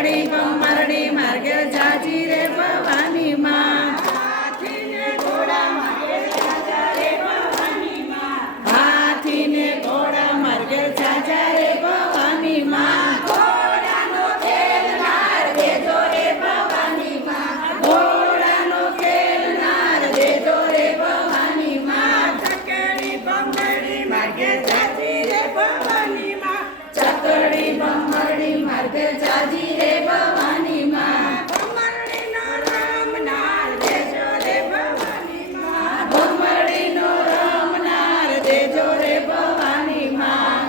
ચકડી બમરડી માર્ગે જાજી રે ભવાની માં હાથીને ઘોડા માર્ગે જાજા રે ભવાની માં હાથીને ઘોડા માર્ગે જાજા રે ભવાની માં ઘોડાનો ખેલનાર દેજો રે ભવાની માં ઘોડાનો ખેલનાર દેજો રે ભવાની માં ચકડી બમરડી માર્ગે જાજી રે ભવાની માં ચકડી બમરડી માર્ગે જાજી રે ભવાની માં ભમરડીનો રમનાર દેજો રે ભવાની માં ભમરડીનો રમનાર દેજો રે ભવાની માં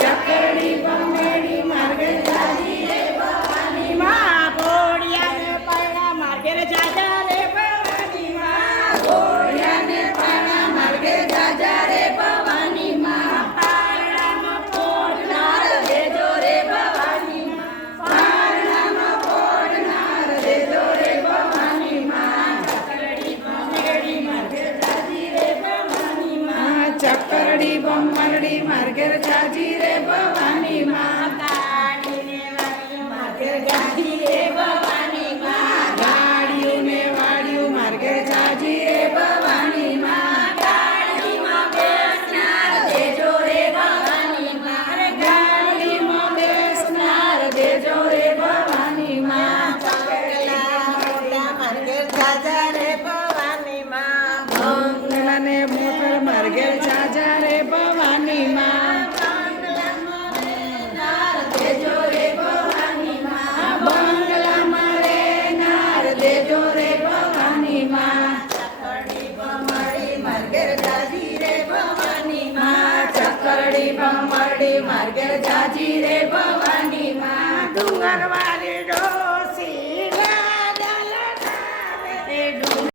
ચકડી બમરડી માર્ગે જાજી રે ભવાની માં ઘોડિયાને પાણા માર્ગે જાજા રે ભવાની માં ઘોડિયાને પાણા માર્ગે જાજા રે ભવાની માં પારણામાં પોડનાર દેજો રે ભવાની માં પારણામાં પોડનાર દેજો રે ભવાની માં ચકડી બમરડી માર્ગે જાજી રે ભવાની માં ચકડી બમરડી માર્ગે જાજી રે ભવાની માં ગાડીને વાડી માર્ગે જાજી રે ભવાની માં ગાડીઓને વાડીઓ માર્ગે જાજી રે ભવાની માં ગાડીમાં બેસનાર દેજો રે ભવાની માં ગાડીમાં બેસનાર દેજો રે ભવાની માં બંગલા મોટા માર્ગે જાજા રે ભવાની માં બંગલાને મોટર માર્ગે જાજા રે ભવાની માં બંગલામાં રહેનાર દેજો રે ભવાની માં બંગલામાં રહેનાર દેજો રે ભવાની માં ચકડી બમરડી માર્ગે જાજી રે ભવાની માં ચકડી બમરડી માર્ગે જાજી રે ભવાની માં ડુંગરવા